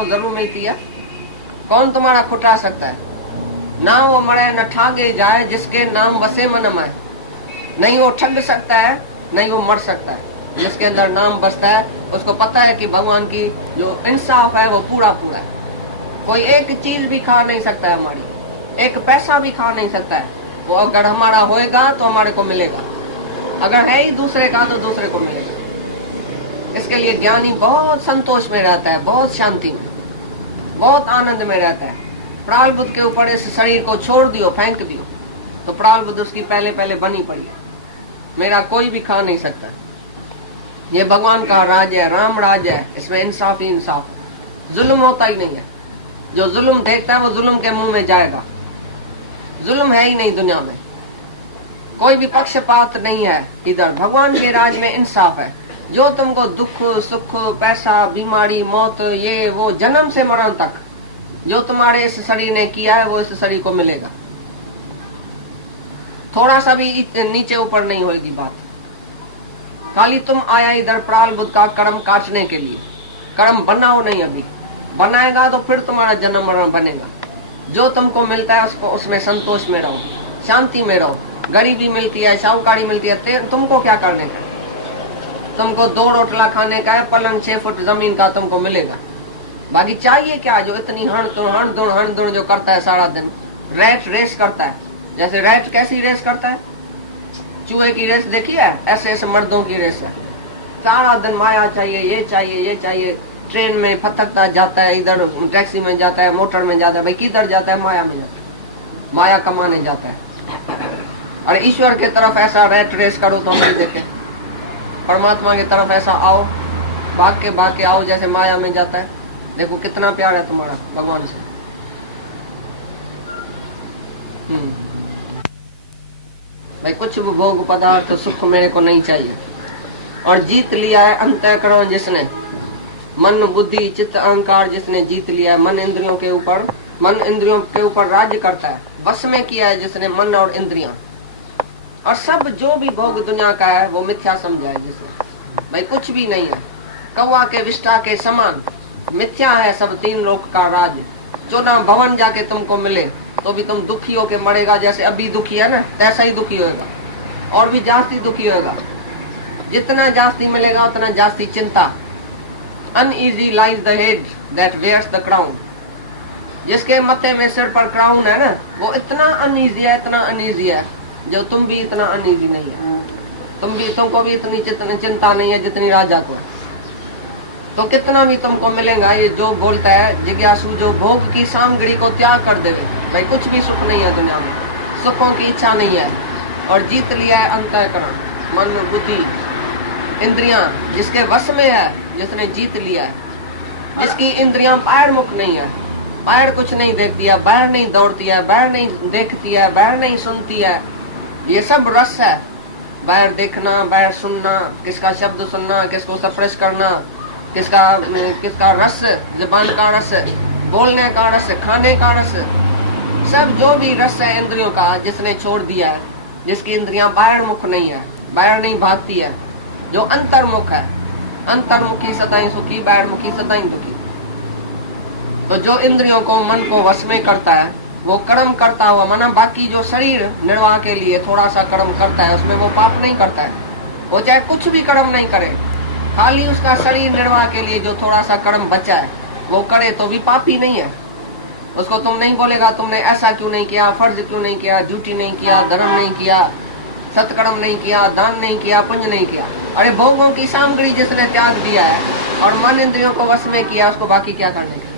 को जरूर मिलती है। कौन तुम्हारा खुटरा सकता है? ना वो मरे न ठागे जाए, जिसके नाम वसे मन माए। नहीं वो ठग सकता है, नहीं वो मर सकता है। जिसके अंदर नाम बसता है उसको पता है कि भगवान की जो इंसाफ है वो पूरा पूरा है। कोई एक चीज भी खा नहीं सकता है हमारी, एक पैसा भी खा नहीं सकता है। वो अगर हमारा होएगा तो हमारे को मिलेगा, अगर है ही दूसरे का तो दूसरे को मिलेगा। इसके लिए ज्ञानी बहुत संतोष में रहता है, बहुत शांति में, बहुत आनंद में रहता है। प्राल बुद्ध के ऊपर इस शरीर को छोड़ दियो, फेंक दियो, तो प्राल बुद्ध उसकी पहले पहले बनी पड़ी है। मेरा कोई भी खा नहीं सकता। ये भगवान का राज है, राम राज है, इसमें इंसाफ ही इंसाफ, जुल्म होता ही नहीं है। जो जुल्म देखता है वो जुल्म के मुंह में जाएगा। जुल्म है ही नहीं दुनिया में, कोई भी पक्षपात नहीं है इधर। भगवान के राज में इंसाफ है। जो तुमको दुख सुख पैसा बीमारी मौत ये वो जन्म से मरण तक जो तुम्हारे इस शरीर ने किया है वो इस शरीर को मिलेगा। थोड़ा सा भी नीचे ऊपर नहीं होगी बात। खाली तुम आया इधर प्राल बुद्ध का कर्म काटने के लिए। कर्म बनाओ नहीं, अभी बनाएगा तो फिर तुम्हारा जन्म मरण बनेगा। जो तुमको मिलता है उसको उसमें संतोष में रहो, शांति में रहो। गरीबी मिलती है, शाहूकारी मिलती है, तुमको क्या करने का? तुमको 2 रोटला खाने का है, पलंग 6 फुट जमीन का तुमको मिलेगा। बाकी चाहिए क्या? जो इतनी हण दुण जो करता है सारा दिन, रैट रेस करता है। जैसे रैट कैसी रेस करता है? चूहे की रेस देखी है? ऐसे ऐसे मर्दों की रेस है। सारा दिन माया चाहिए, ये चाहिए, ये चाहिए। ट्रेन में फटकता जाता है, इधर टैक्सी में जाता है, मोटर में जाता है। भाई किधर जाता है? माया में जाता है, माया कमाने जाता है। और ईश्वर के तरफ ऐसा रैट रेस करो तो हम देखे। परमात्मा की तरफ ऐसा आओ, भाग के आओ जैसे माया में जाता है। देखो कितना प्यार है तुम्हारा भगवान से। भाई कुछ भी भोग पदार्थ तो सुख मेरे को नहीं चाहिए। और जीत लिया है अंतःकरण जिसने, मन बुद्धि चित्त अहंकार जिसने जीत लिया है। मन इंद्रियों के ऊपर राज्य करता है। बस में किया है जिसने मन और इंद्रियां। और सब जो भी भोग दुनिया का है वो मिथ्या समझा है जिसने। भाई कुछ भी नहीं है, कौवा के विष्ठा के समान मिथ्या है सब 3 लोक का राज। जो ना भवन जाके तुमको मिले तो भी तुम दुखी होके मरेगा। जैसे अभी दुखी है ना, तैसा ही दुखी होएगा, और भी जास्ती दुखी होएगा। जितना जास्ती मिलेगा उतना जास्ती चिंता। Uneasy lies the head that wears the crown. जिसके मत्थे में सिर पर क्राउन है ना, वो इतना अनईजी है, इतना अनईजी है। जो तुम भी इतना अनईजी नहीं है। तुमको भी इतनी चिंता नहीं है जितनी राजा को। तो कितना भी तुमको मिलेगा, ये जो बोलता है जिज्ञासु, जो भोग की सामग्री को त्याग कर देवे। भाई कुछ भी सुख नहीं है दुनिया में, सुखों की इच्छा नहीं है। और जीत लिया है अंतःकरण, मन बुद्धि इंद्रियां जिसके वश में है, जिसने जीत लिया है। जिसकी इंद्रियां पैर मुख नहीं है, पैर कुछ नहीं देखती है, पैर नहीं दौड़ती है, पैर नहीं देखती है, पैर नहीं सुनती है। ये सब रस है। पैर देखना, पैर सुनना, किसका शब्द सुनना, किसको स्पर्श करना, किसका रस, जुबान का रस, बोलने का रस, खाने का रस, सब जो भी रस है इंद्रियों का जिसने छोड़ दिया है। जिसकी इंद्रियां बाहर मुख नहीं है, बाहर नहीं भागती है, जो अंतर्मुख है। अंतर्मुखी सताई सुखी, बाहर मुखी सताई दुखी। तो जो इंद्रियों को मन को वश में करता है वो कर्म करता हुआ, माना बाकी जो शरीर निर्वाह के लिए थोड़ा सा कर्म करता है उसमें वो पाप नहीं करता है। वो चाहे कुछ भी कर्म नहीं करे, खाली उसका शरीर निर्वाह के लिए जो थोड़ा सा कर्म बचा है वो करे तो भी पापी नहीं है। उसको तुम नहीं बोलेगा तुमने ऐसा क्यों नहीं किया, फर्ज क्यों नहीं किया, ड्यूटी नहीं किया, धर्म नहीं किया, सत्कर्म नहीं किया, दान नहीं किया, पुण्य नहीं किया। अरे भोगों की सामग्री जिसने त्याग दिया है और मन इंद्रियों को वश में किया, उसको बाकी क्या करने का?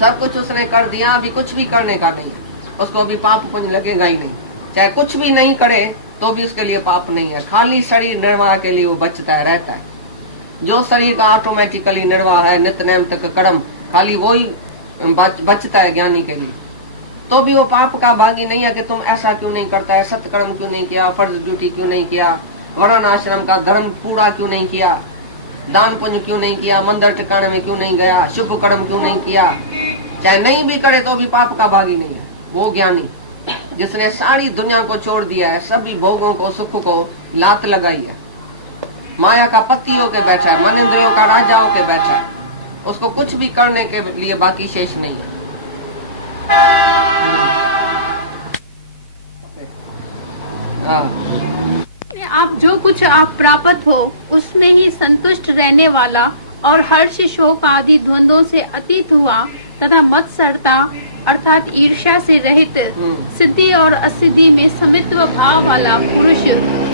सब कुछ उसने कर दिया, अभी कुछ भी करने का नहीं है। उसको अभी पाप पुण्य लगेगा ही नहीं। चाहे कुछ भी नहीं करे तो भी उसके लिए पाप नहीं है। खाली शरीर निर्वाह के लिए वो बचता है, रहता है। जो शरीर का ऑटोमेटिकली निर्वाह है, नित्य नैम तक कर्म, खाली वो ही बचता है ज्ञानी के लिए। तो भी वो पाप का भागी नहीं है कि तुम ऐसा क्यों नहीं करता है, सत्कर्म क्यों नहीं किया, फर्ज ड्यूटी क्यों नहीं किया, वर्ण आश्रम का धर्म पूरा क्यों नहीं किया, दान पुण्य क्यों नहीं किया, मंदिर ठिकाने में क्यों नहीं गया, शुभ कर्म क्यों नहीं किया। चाहे नहीं भी करे तो भी पाप का भागी नहीं है वो ज्ञानी, जिसने सारी दुनिया को छोड़ दिया है, सभी भोगों को सुख को लात लगाई है, माया का पति होके बैठा है, मन इंद्रियों का राजा होके बैठा है। उसको कुछ भी करने के लिए बाकी शेष नहीं है। आप जो कुछ आप प्राप्त हो उसमें ही संतुष्ट रहने वाला और हर्ष शोक आदि द्वंद्वों से अतीत हुआ तथा मत्सरता अर्थात ईर्ष्या से रहित सिद्धि और असिद्धि में समित्व भाव वाला पुरुष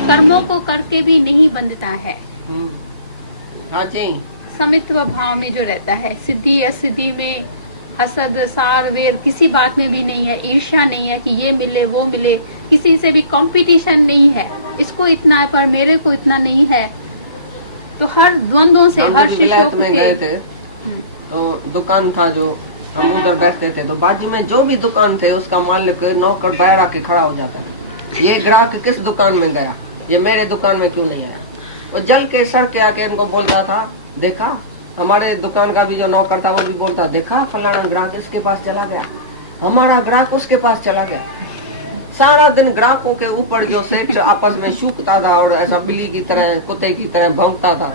कर्मों को करके भी नहीं बंधता है। हाँ जी, समित्व भाव में जो रहता है, सिद्धि असिद्धि में हसद सार वेर किसी बात में भी नहीं है, ईर्ष्या नहीं है कि ये मिले वो मिले, किसी से भी कंपटीशन नहीं है, इसको इतना है पर मेरे को इतना नहीं है। तो हर द्वंद्वों से हर विलायत में गए थे तो दुकान था जो हम उधर बैठते थे, तो बाजू में जो भी दुकान थे उसका मालिक नौकर बैठ आके खड़ा हो जाता है, ये ग्राहक किस दुकान में गया, ये मेरे दुकान में क्यों नहीं आया। वो जल के सड़ के आके इनको बोलता था, देखा हमारे दुकान का भी जो नौकर था वो भी बोलता, देखा फलाना ग्राहक इसके पास चला गया, हमारा ग्राहक उसके पास चला गया। सारा दिन ग्राहकों के ऊपर जो सेठ आपस में सूखता था और ऐसा बिल्ली की तरह कुत्ते की तरह भौंकता था,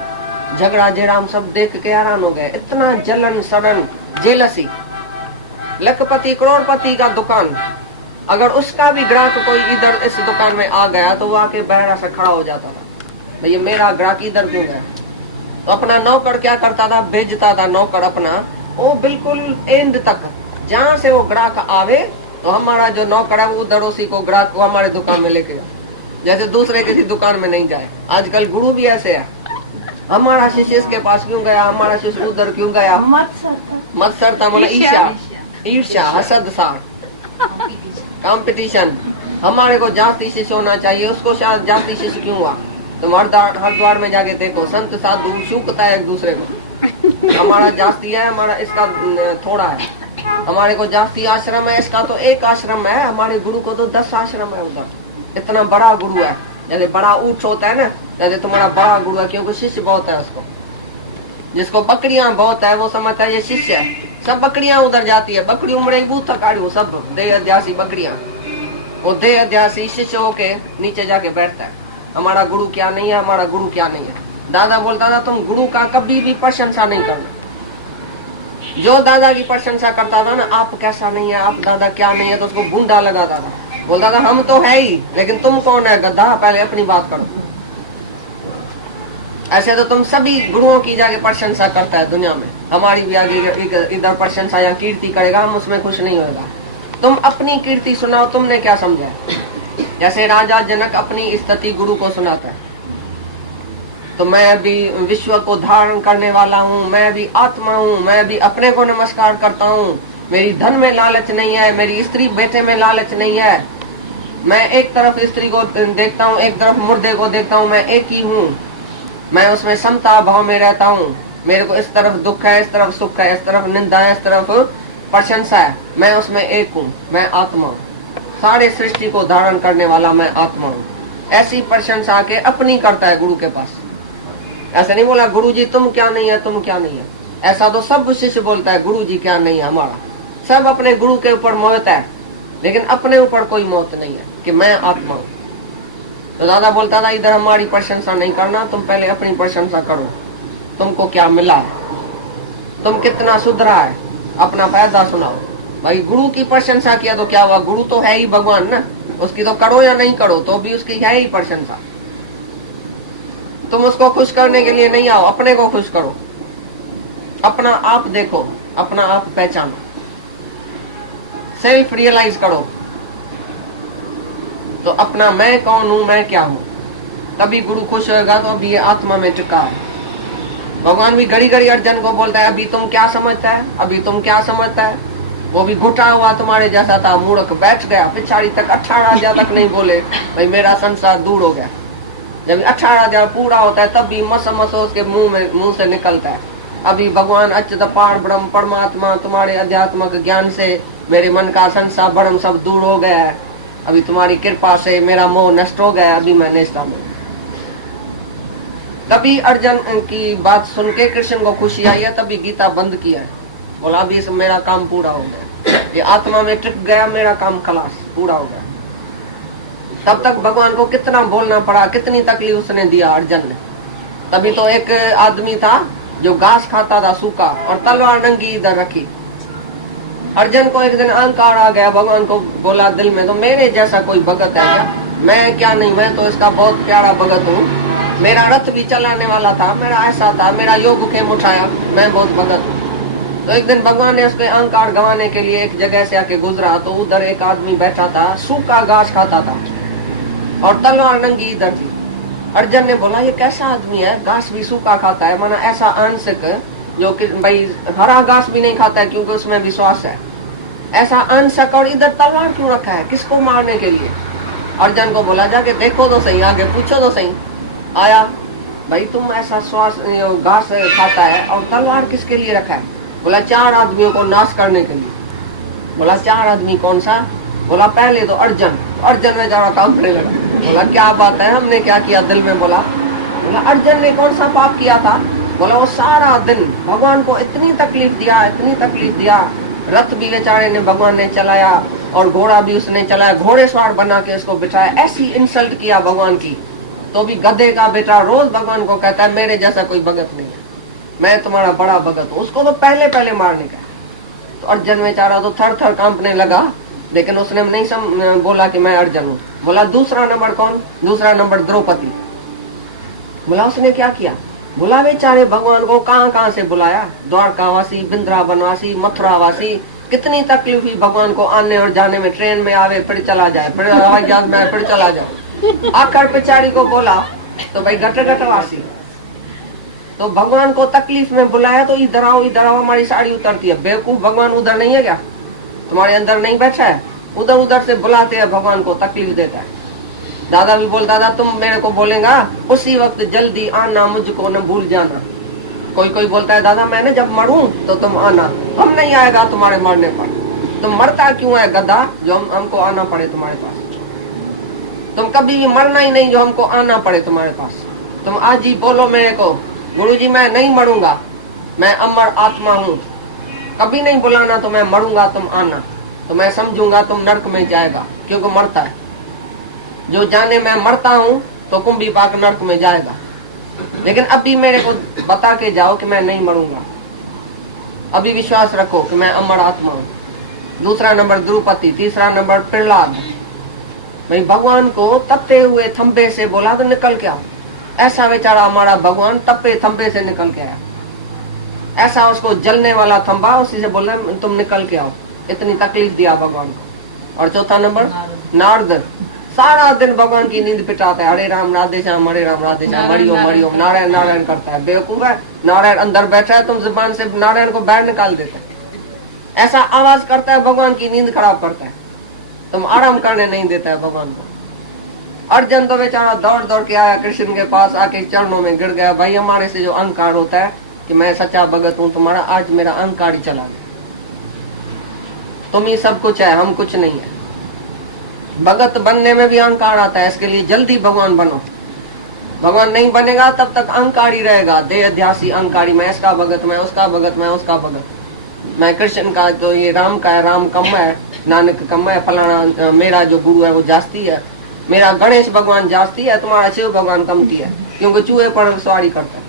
झगड़ा जेराम सब देख के हैरान हो गए। इतना जलन सड़न जेलसी, लखपति करोड़पति का दुकान, अगर उसका भी ग्राहक कोई इधर इस दुकान में आ गया तो वो आके बहरा से खड़ा हो जाता था, भैया मेरा ग्राहक इधर क्यों गया। तो अपना नौकर क्या करता था, भेजता था नौकर अपना वो बिल्कुल एंड तक, जहाँ से वो ग्राहक आवे तो हमारा जो नौकर है वो उधर उसी को ग्राहक को हमारे दुकान में लेके जाए, जैसे दूसरे किसी दुकान में नहीं जाए। आजकल गुरु भी ऐसे है, हमारा शिष्य इसके पास क्यों गया, हमारा शिष्य उधर क्यों गया। मत सरता मतलब ईर्ष्या, ईर्ष्या हसद सार कंपटीशन, हमारे को जाति शिष्य होना चाहिए, उसको शायद जाति शिष्य क्यों हुआ। तुम हरिद्वार में जाके देखो, संत साधु शूकता है एक दूसरे को, हमारा जाति है, हमारा इसका थोड़ा है, हमारे को जाति आश्रम है, इसका तो एक आश्रम है, हमारे गुरु को तो 10 आश्रम है उधर। इतना बड़ा गुरु है, जैसे बड़ा ऊंट होता है ना, जैसे तुम्हारा बड़ा गुरु है, क्योंकि शिष्य बहुत है उसको। जिसको बकरियां बहुत है वो समझता है ये शिष्य है, सब बकरियां उधर जाती है, बकरी उमड़े बूथ तक वो सब देह अध्यासी बकरियां, वो देह अध्यासी शिष्य होके नीचे जाके बैठता है। हमारा गुरु क्या नहीं है, हमारा गुरु क्या नहीं है। दादा बोलता था तुम गुरु का कभी भी प्रशंसा नहीं करना। जो दादा की प्रशंसा करता था ना, आप कैसा नहीं है, आप दादा क्या नहीं है, तो उसको गुंडा लगाता था, बोलता था हम तो है ही, लेकिन तुम कौन है गधा, पहले अपनी बात करो। ऐसे तो तुम सभी गुरुओं की जाके प्रशंसा करता है दुनिया में, हमारी भी आगे इधर प्रशंसा या कीर्ति करेगा, हम उसमें खुश नहीं होगा। तुम अपनी कीर्ति सुनाओ, तुमने क्या समझा। जैसे राजा जनक अपनी स्तुति गुरु को सुनाता है, तो मैं भी विश्व को धारण करने वाला हूँ, मैं भी आत्मा हूँ, मैं भी अपने को नमस्कार करता हूँ, मेरी धन में लालच नहीं है, मेरी स्त्री बेटे में लालच नहीं है, मैं एक तरफ स्त्री को देखता हूँ, एक तरफ मुर्दे को देखता हूँ, मैं एक ही हूँ, मैं उसमें समता भाव में रहता हूँ, मेरे को इस तरफ दुख है, इस तरफ सुख है, इस तरफ निंदा है, इस तरफ प्रशंसा है, मैं उसमें एक हूँ, मैं आत्मा हूँ, सारे सृष्टि को धारण करने वाला मैं आत्मा हूँ। ऐसी प्रशंसा के अपनी करता है गुरु के पास। ऐसा नहीं बोला गुरु जी तुम क्या नहीं है, तुम क्या नहीं है, ऐसा तो सब शिष्य बोलता है गुरु जी क्या नहीं है हमारा। सब अपने गुरु के ऊपर मोहित है, लेकिन अपने ऊपर कोई मोहित नहीं है कि मैं आत्मा हूँ। तो दादा बोलता था इधर हमारी प्रशंसा नहीं करना, तुम पहले अपनी प्रशंसा करो, तुमको क्या मिला है, तुम कितना सुधरा है, अपना फायदा सुनाओ। भाई गुरु की प्रशंसा किया तो क्या हुआ, गुरु तो है ही भगवान ना, उसकी तो करो या नहीं करो तो भी उसकी है ही प्रशंसा। तुम उसको खुश करने के लिए नहीं आओ, अपने को खुश करो, अपना आप देखो, अपना आप पहचानो, सेल्फ रियलाइज करो, तो अपना मैं कौन हूं, मैं क्या हूं, तभी गुरु खुश होगा। तो अभी ये आत्मा में चुका है। भगवान भी घड़ी घड़ी अर्जुन को बोलता है अभी तुम क्या समझता है, अभी तुम क्या समझता है। वो भी घुटा हुआ तुम्हारे जैसा था, मूर्ख बैठ गया पिछाड़ी तक, 18 तक नहीं बोले भाई मेरा संसार दूर हो गया। जब 18 पूरा होता है तब भी मस उसके मुंह से निकलता है अभी भगवान अच्युत पार ब्रह्म परमात्मा तुम्हारे अध्यात्मक ज्ञान से मेरे मन का संसार भ्रम सब दूर हो गया है, अभी तुम्हारी कृपा से मेरा मोह नष्ट हो गया, अभी मैं निष्ठा में। तभी अर्जुन की बात सुन के कृष्ण को खुशी आई है, तभी गीता बंद किया है, बोला अभी इस मेरा काम पूरा हो गया, ये आत्मा में टिक गया, मेरा काम खलास पूरा हो गया। तब तक भगवान को कितना बोलना पड़ा, कितनी तकलीफ उसने दिया अर्जुन ने। तभी तो एक आदमी था जो घास खाता था सूखा, और तलवार नंगी इधर रखी। अर्जुन को एक दिन अहंकार आ गया, भगवान को बोला दिल में, तो मेरे जैसा कोई भगत है क्या? मैं क्या नहीं, मैं तो इसका बहुत प्यारा भगत हूँ, मेरा रथ भी चलाने वाला था, मेरा ऐसा था, मेरा योग खेम उठाया, मैं बहुत भगत हूँ। तो एक दिन भगवान ने उसके अहंकार गंवाने के लिए एक जगह से आके गुजरा, तो उधर एक आदमी बैठा था, सूखा घास खाता था और तलवार नंगी इधर थी। अर्जुन ने बोला ये कैसा आदमी है, घास भी सूखा खाता है, माना ऐसा आंशिक जो कि भाई हरा घास भी नहीं खाता है क्योंकि उसमें विश्वास है, ऐसा आंशिक, और इधर तलवार क्यों रखा है, किसको मारने के लिए? अर्जुन को बोला जाके देखो तो सही, आगे पूछो तो सही। आया, भाई तुम ऐसा श्वास घास खाता है और तलवार किसके लिए रखा है? बोला 4 आदमियों को नाश करने के लिए। बोला 4 आदमी कौन सा? बोला पहले तो अर्जुन। अर्जुन में जरा कांपने लगा, बोला क्या बात है, हमने क्या किया? दिल में बोला अर्जुन ने कौन सा पाप किया था? बोला वो सारा दिन भगवान को इतनी तकलीफ दिया, इतनी तकलीफ दिया, रथ भी बेचारे ने भगवान ने चलाया और घोड़ा भी उसने चलाया, घोड़े सवार बना के उसको बिठाया, ऐसी इंसल्ट किया भगवान की, तो भी गधे का बेटा रोज भगवान को कहता है मेरे जैसा कोई भगत नहीं है, मैं तुम्हारा बड़ा भगत हूँ। उसको तो पहले मारने का। तो अर्जुन बेचारा तो थर थर कांपने लगा, लेकिन उसने नहीं बोला कि मैं अर्जुन हूँ। बोला दूसरा नंबर कौन? दूसरा नंबर द्रौपदी। बोला उसने क्या किया? बोला बेचारे भगवान को कहाँ से बुलाया, द्वारकावासी, वृंदावनवासी, मथुरावासी, कितनी तकलीफ हुई भगवान को आने और जाने में, ट्रेन में आवे फिर चला जाए, फिर हवाई जहाज में आए फिर चला जाए। आखिर बेचारी को बोला तो भाई घटवासी, तो भगवान को तकलीफ में बुलाया तो इधर आओ हमारी साड़ी उतरती है। बेवकूफ, भगवान उधर नहीं है क्या? तुम्हारे अंदर नहीं बैठा है? उधर से बुलाते हैं, भगवान को तकलीफ देता है। दादा भी बोलता था तुम मेरे को बोलेगा उसी वक्त जल्दी आना, मुझको न भूल जाना। कोई बोलता है दादा मैंने जब मरूं तो तुम आना, हम नहीं आएगा तुम्हारे मरने पर। तुम मरता क्यों है गधा जो हमको आना पड़े तुम्हारे पास? तुम कभी भी मरना ही नहीं जो हमको आना पड़े तुम्हारे पास। तुम आज ही बोलो मेरे को गुरुजी मैं नहीं मरूंगा, मैं अमर आत्मा हूँ, कभी नहीं बुलाना तो मैं मरूंगा, तुम आना, तो मैं समझूंगा तुम नरक में जाएगा, क्योंकि मरता है। जो जाने मैं मरता हूँ तो कुंभी पाक नरक में जाएगा, लेकिन अभी मेरे को बता के जाओ कि मैं नहीं मरूंगा, अभी विश्वास रखो कि मैं अमर आत्मा हूँ। दूसरा नंबर द्रौपदी, तीसरा नंबर प्रहलाद। भाई भगवान को तपते हुए थंबे से बोला तो निकल के आओ। ऐसा बेचारा हमारा भगवान तपे थंबे से निकल के आया, ऐसा उसको जलने वाला थंबा, उसी से बोला तुम निकल के आओ, इतनी तकलीफ दिया भगवान को। और चौथा नंबर नारद, सारा दिन भगवान की नींद पिटाता है, हरे राम राधे श्याम, हरे राम राधे श्याम, हरिओम हरिओम, नारायण नारायण करता है। बेवकूफ है, नारायण अंदर बैठा है, तुम जुबान से नारायण को बाहर निकाल देते हैं। ऐसा आवाज करता है, भगवान की नींद खराब करता है, तुम आराम करने नहीं देता है भगवान को। अर्जुन तो बेचारा दौड़ दौड़ के आया कृष्ण के पास, आके चरणों में गिर गया। भाई हमारे से जो अहंकार होता है कि मैं सच्चा भगत हूँ तुम्हारा, आज मेरा अहंकार ही चला गया, तुम ही सब कुछ है, हम कुछ नहीं है। भगत बनने में भी अहंकार आता है, इसके लिए जल्दी भगवान बनो। भगवान नहीं बनेगा तब तक अहंकार ही रहेगा, देहध्यासी अहंकारी, मैं इसका भगत, मैं उसका भगत, मैं उसका भगत, मैं कृष्ण का, तो ये राम का है, राम कम है, नानक कम है, फलाना मेरा जो गुरु है वो जास्ती है, मेरा गणेश भगवान जास्ती है, तुम्हारा शिव भगवान कमती है, क्योंकि चूहे पर सवारी करता है।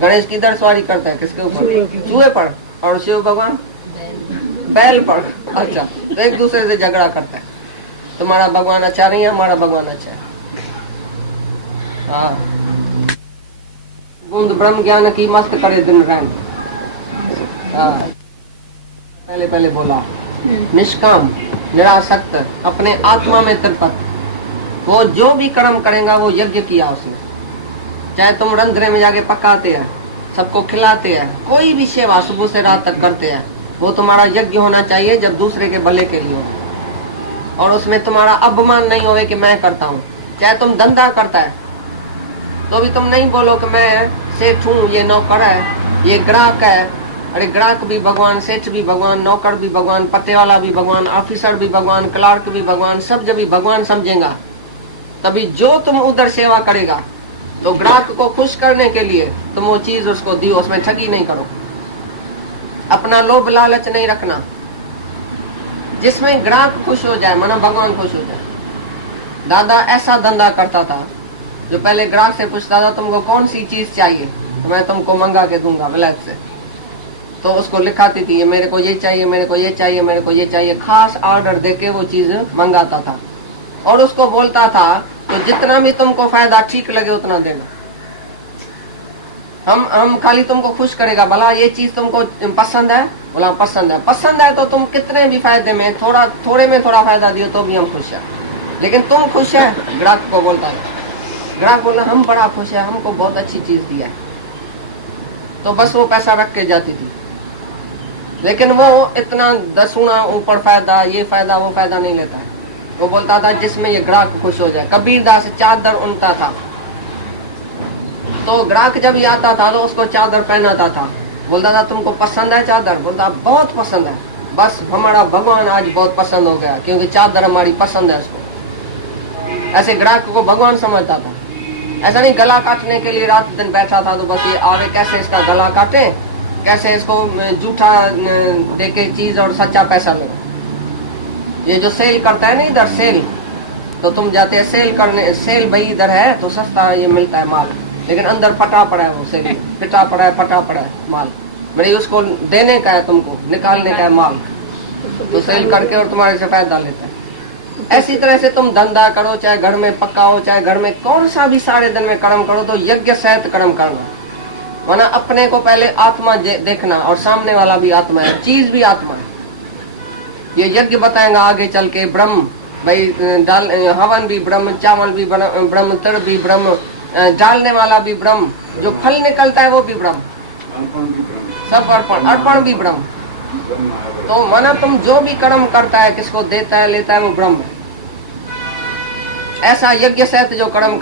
गणेश किधर सवारी करता है, किसके ऊपर? चूहे पर। और शिव भगवान बैल पर। अच्छा, तो एक दूसरे से झगड़ा करता है, तुम्हारा भगवान अच्छा नहीं है, हमारा भगवान अच्छा है। हाँ, बूंद ब्रह्म ज्ञान की मस्त करे दिन रैन। पहले बोला निष्काम, निरासक्त, अपने आत्मा में तृप्त, वो जो भी कर्म करेगा वो यज्ञ किया उसने। चाहे तुम रंध्रे में जाके पकाते हैं, सबको खिलाते हैं, कोई भी सेवा सुबह से रात तक करते हैं, वो तुम्हारा यज्ञ होना चाहिए जब दूसरे के भले के लिए हो, और उसमें तुम्हारा अपमान नहीं होवे कि मैं करता हूँ। चाहे तुम धंधा करता है तो भी तुम नहीं बोलो कि मैं सेठ हूँ, ये नौकर है, ये ग्राहक है। अरे ग्राहक भी भगवान, सेठ भी भगवान, नौकर भी भगवान, पत्ते वाला भी भगवान, ऑफिसर भी भगवान, क्लार्क भी भगवान, सब जब भी भगवान समझेगा तभी जो तुम उधर सेवा करेगा। तो ग्राहक को खुश करने के लिए तुम वो चीज उसको दियो, उसमें ठगी नहीं करो, अपना लोभ लालच नहीं रखना, जिसमें ग्राहक खुश हो जाए, माना भगवान खुश हो जाए। दादा ऐसा धंधा करता था जो पहले ग्राहक से पूछता था तुमको कौन सी चीज चाहिए, तो मैं तुमको मंगा के दूंगा ब्लैक से। तो उसको लिखाती थी, ये मेरे को ये चाहिए, मेरे को ये चाहिए, मेरे को ये चाहिए, खास ऑर्डर देके वो चीज मंगाता था। और उसको बोलता था तो जितना भी तुमको फायदा ठीक लगे उतना देना, हम खाली तुमको खुश करेगा। भला ये चीज तुमको पसंद है? बोला पसंद है। पसंद है तो तुम कितने भी फायदे में थोड़े में थोड़ा फायदा दियो तो भी हम खुश है, लेकिन तुम खुश है? ग्राहक को बोलता है। ग्राहक बोला हम बड़ा खुश है, हमको बहुत अच्छी चीज दिया है। तो बस वो पैसा रख के जाती थी, लेकिन वो इतना 10 गुना ऊपर फायदा, ये फायदा वो फायदा नहीं लेता है। वो बोलता था जिसमें ये ग्राहक खुश हो जाए। कबीरदास चादर उनता था, तो ग्राहक जब ये आता था तो उसको चादर पहनाता था। बोलता था तुमको पसंद है चादर? बोलता बहुत पसंद है। बस हमारा भगवान आज बहुत पसंद हो गया, क्योंकि चादर हमारी पसंद है उसको। ऐसे ग्राहक को भगवान समझता था। ऐसा नहीं गला काटने के लिए रात दिन बैठा था तो बस ये आवे कैसे इसका गला काटे, कैसे इसको जूठा देके चीज और सच्चा पैसा ले। ये जो सेल करता है ना इधर सेल, तो तुम जाते हैं सेल करने, सेल भाई इधर है तो सस्ता ये मिलता है माल, लेकिन अंदर फटा पड़ा है वो सेल, पिटा पड़ा है, फटा पड़ा है माल। मेरे उसको देने का है, तुमको निकालने का है माल, तो सेल करके और तुम्हारे से फायदा लेता है। ऐसी तरह से तुम धंधा करो, चाहे घर में पकाओ, चाहे घर में कौन सा भी सारे दिन में कर्म करो, तो यज्ञ सहित कर्म करना। वरना अपने को पहले आत्मा देखना, और सामने वाला भी आत्मा है, चीज भी आत्मा है। ये यज्ञ बताएगा आगे चल के ब्रह्म, भाई डाल हवन भी ब्रह्म, चावल भी ब्रह्म, तिल भी ब्रह्म, डालने वाला भी ब्रह्म, जो फल निकलता है वो भी ब्रह्म, सब अर्पण भी ब्रह्म। तो माना तुम जो भी कर्म करता है, किसको देता है लेता है, वो ब्रह्म है। ऐसा यज्ञ सहित जो कर्म